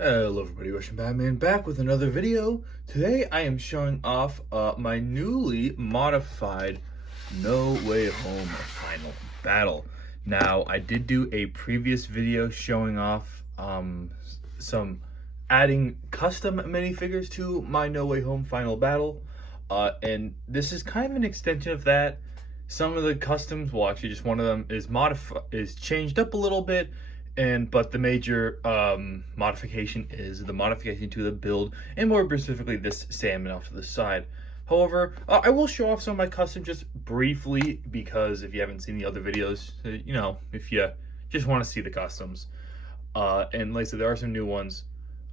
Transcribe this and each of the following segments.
Hello everybody, Russian Batman back with another video. Today I am showing off my newly modified No Way Home Final Battle. Now, I did do a previous video showing off some adding custom minifigures to my No Way Home Final Battle. And this is kind of an extension of that. Some of the customs, well actually just one of them is changed up a little bit, but the major modification is the modification to the build, and more specifically this Sandman off to the side. However, I will show off some of my custom just briefly, because if you haven't seen the other videos, if you just want to see the customs. And like I said, there are some new ones.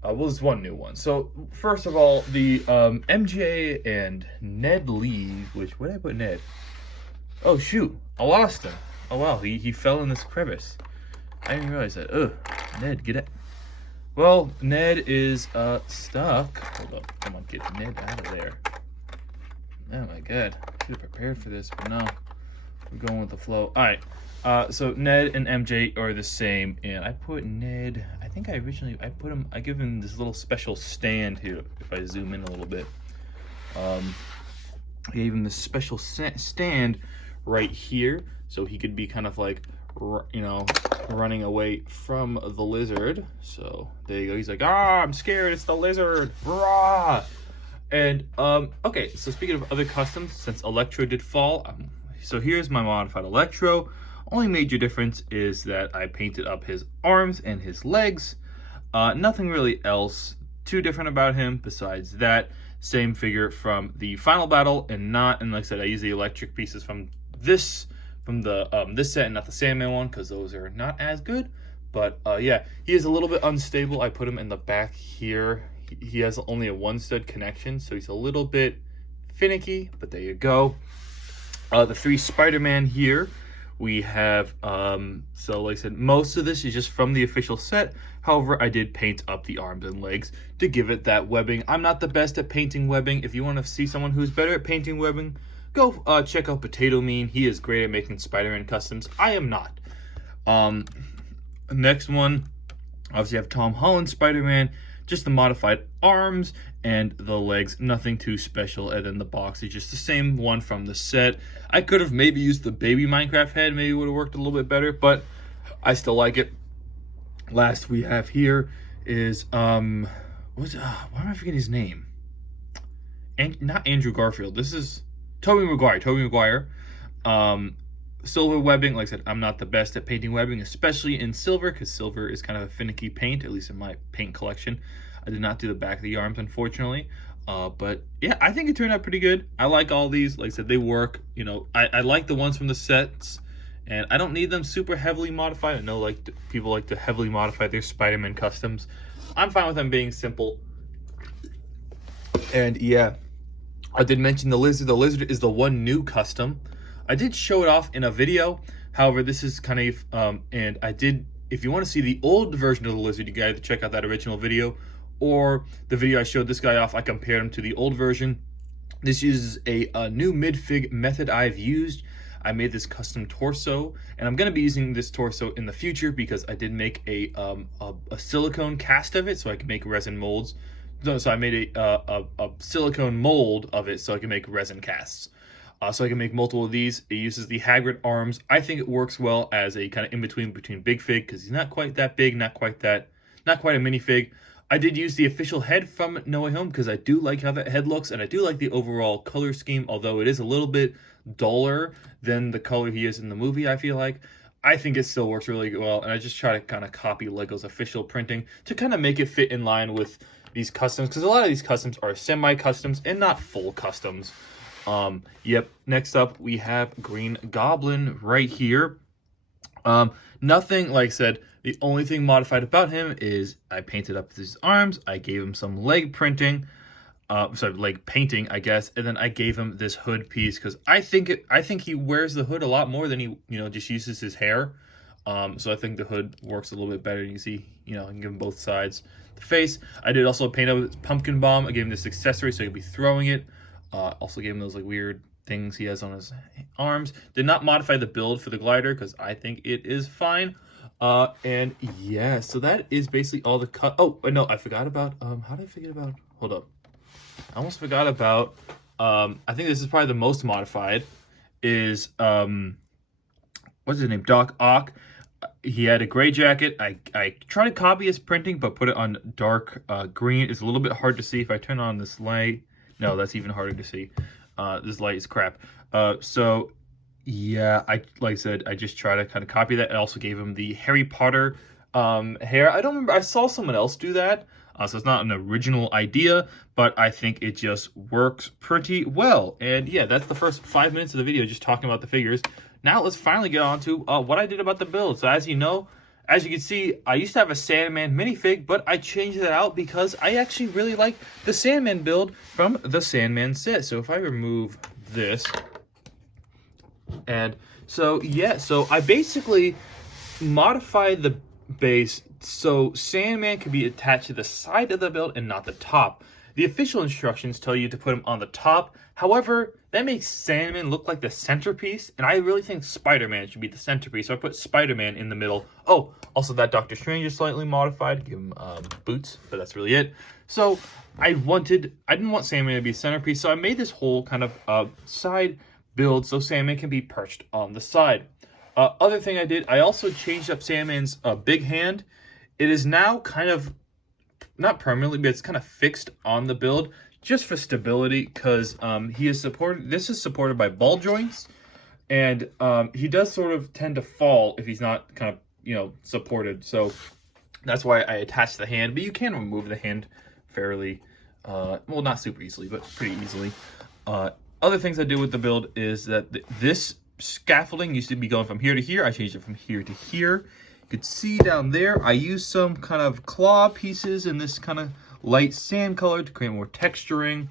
Well, there's one new one. So first of all, the MJ and Ned Lee, where did I put Ned? Oh shoot, I lost him. Oh wow, he fell in this crevice. I didn't realize that. Ugh, Ned, get it. Well, Ned is stuck. Hold up, come on, get Ned out of there. Oh my god, should have prepared for this, but no, we're going with the flow. All right, so Ned and MJ are the same, and I put Ned. I think I give him this little special stand here. If I zoom in a little bit, I gave him this special stand right here, so he could be kind of like, running away from the lizard. So there you go. He's like, I'm scared, it's the lizard, rah. And okay, so speaking of other customs, since Electro did fall, so here's my modified Electro. Only major difference is that I painted up his arms and his legs. Nothing really else too different about him besides that. Same figure from the final battle, and like I said, I use the electric pieces from this set and not the Sandman one, because those are not as good. But yeah, he is a little bit unstable. I put him in the back here. He has only a one stud connection, so he's a little bit finicky, but there you go. The 3 Spider-Man here we have, so like I said, most of this is just from the official set. However, I did paint up the arms and legs to give it that webbing. I'm not the best at painting webbing. If you want to see someone who's better at painting webbing, go check out Potato Mean. He is great at making Spider-Man customs. I am not. Next one, obviously I have Tom Holland Spider-Man, just the modified arms and the legs, nothing too special. And then the box is just the same one from the set. I could have maybe used the baby Minecraft head, maybe would have worked a little bit better, but I still like it. Last we have here is why am I forgetting his name? And not Andrew Garfield. This is Tobey Maguire. Silver webbing. Like I said, I'm not the best at painting webbing, especially in silver, because silver is kind of a finicky paint, at least in my paint collection. I did not do the back of the arms, unfortunately. But yeah, I think it turned out pretty good. I like all these. Like I said, they work. I like the ones from the sets, and I don't need them super heavily modified. I know people like to heavily modify their Spider-Man customs. I'm fine with them being simple. And yeah, I did mention the lizard. The lizard is the one new custom. I did show it off in a video. However, this is kind of, and I did, if you want to see the old version of the lizard, you guys check out that original video, or the video I showed this guy off, I compared him to the old version. This uses a new midfig method I've used. I made this custom torso, and I'm going to be using this torso in the future because I did make a silicone cast of it so I can make resin molds. So I made a silicone mold of it so I can make resin casts. So I can make multiple of these. It uses the Hagrid arms. I think it works well as a kind of in-between Big Fig, because he's not quite that big, not quite a minifig. I did use the official head from No Way Home because I do like how that head looks, and I do like the overall color scheme, although it is a little bit duller than the color he is in the movie, I feel like. I think it still works really well, and I just try to kind of copy LEGO's official printing to kind of make it fit in line with these customs, because a lot of these customs are semi-customs and not full customs. Yep, next up we have Green Goblin right here. Nothing, like I said, the only thing modified about him is I painted up his arms, I gave him some leg painting, I guess, and then I gave him this hood piece because I think he wears the hood a lot more than he, just uses his hair. So I think the hood works a little bit better. You can see, I can give him both sides. The face, I did also paint up his pumpkin bomb. I gave him this accessory so he could be throwing it. Also gave him those weird things he has on his arms. Did not modify the build for the glider because I think it is fine. And yeah, so that is basically all the cut. Oh, no, I forgot about, how did I forget about, hold up. I almost forgot about, I think this is probably the most modified, is, what's his name? Doc Ock. He had a gray jacket. I tried to copy his printing, but put it on dark green. It's a little bit hard to see if I turn on this light. No, that's even harder to see. This light is crap. So yeah, like I said, I just try to kind of copy that. I also gave him the Harry Potter hair. I don't remember. I saw someone else do that. So it's not an original idea, but I think it just works pretty well. And yeah, that's the first 5 minutes of the video, just talking about the figures. Now let's finally get on to what I did about the build. So as you know, as you can see, I used to have a Sandman minifig, but I changed it out because I actually really like the Sandman build from the Sandman set. So if I remove this, and so yeah, so I basically modified the base so Sandman can be attached to the side of the build and not the top. The official instructions tell you to put him on the top. However, that makes Sandman look like the centerpiece, and I really think Spider-Man should be the centerpiece, so I put Spider-Man in the middle. Oh, also that Doctor Strange is slightly modified. Give him boots, but that's really it. So I didn't want Sandman to be a centerpiece, so I made this whole kind of side build so Sandman can be perched on the side. Other thing I did, I also changed up Sandman's big hand. It is now kind of, not permanently, but it's kind of fixed on the build just for stability, because this is supported by ball joints, and he does sort of tend to fall if he's not kind of, supported. So that's why I attached the hand, but you can remove the hand fairly, well, not super easily, but pretty easily. Other things I did with the build is that this scaffolding used to be going from here to here. I changed it from here to here. You could see down there, I used some kind of claw pieces in this kind of light sand color to create more texturing.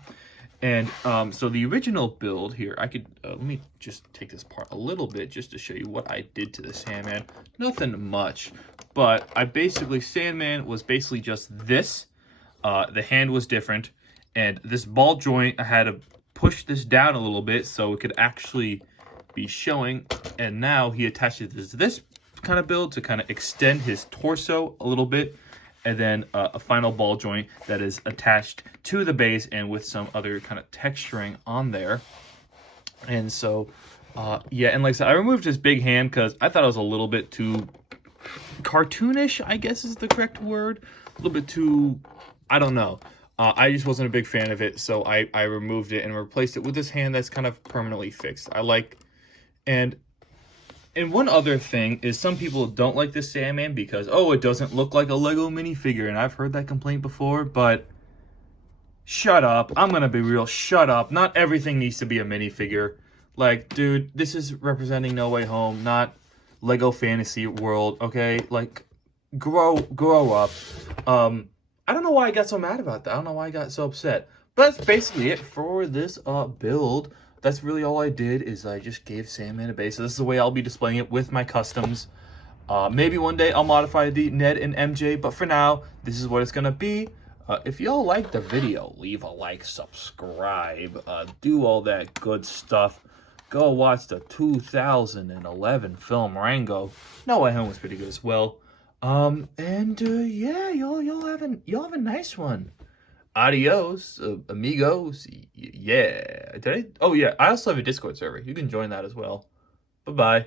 And so the original build here, I could, let me just take this apart a little bit just to show you what I did to the Sandman. Nothing much, but Sandman was basically just this. The hand was different, and this ball joint, I had to push this down a little bit so it could actually be showing. And now he attaches this kind of build to kind of extend his torso a little bit, and then a final ball joint that is attached to the base and with some other kind of texturing on there. And so yeah, and like I said, I removed his big hand because I thought it was a little bit too cartoonish, I guess is the correct word. A little bit too, I don't know. I just wasn't a big fan of it, so I removed it and replaced it with this hand that's kind of permanently fixed. And one other thing is, some people don't like this Sandman because, oh, it doesn't look like a Lego minifigure, and I've heard that complaint before, but shut up. I'm gonna be real, shut up. Not everything needs to be a minifigure. Like, dude, this is representing No Way Home, not Lego Fantasy World, okay? Like, grow up. I don't know why I got so mad about that. I don't know why I got so upset. But that's basically it for this build. That's really all I did, is I just gave Sandman a base. So this is the way I'll be displaying it with my customs. Maybe one day I'll modify the Ned and MJ, but for now, this is what it's gonna be. If y'all liked the video, leave a like, subscribe, do all that good stuff. Go watch the 2011 film Rango. No Way Home was pretty good as well. Yeah, y'all have a nice one. Adios, amigos. Yeah. Oh yeah, I also have a Discord server. You can join that as well. Bye-bye.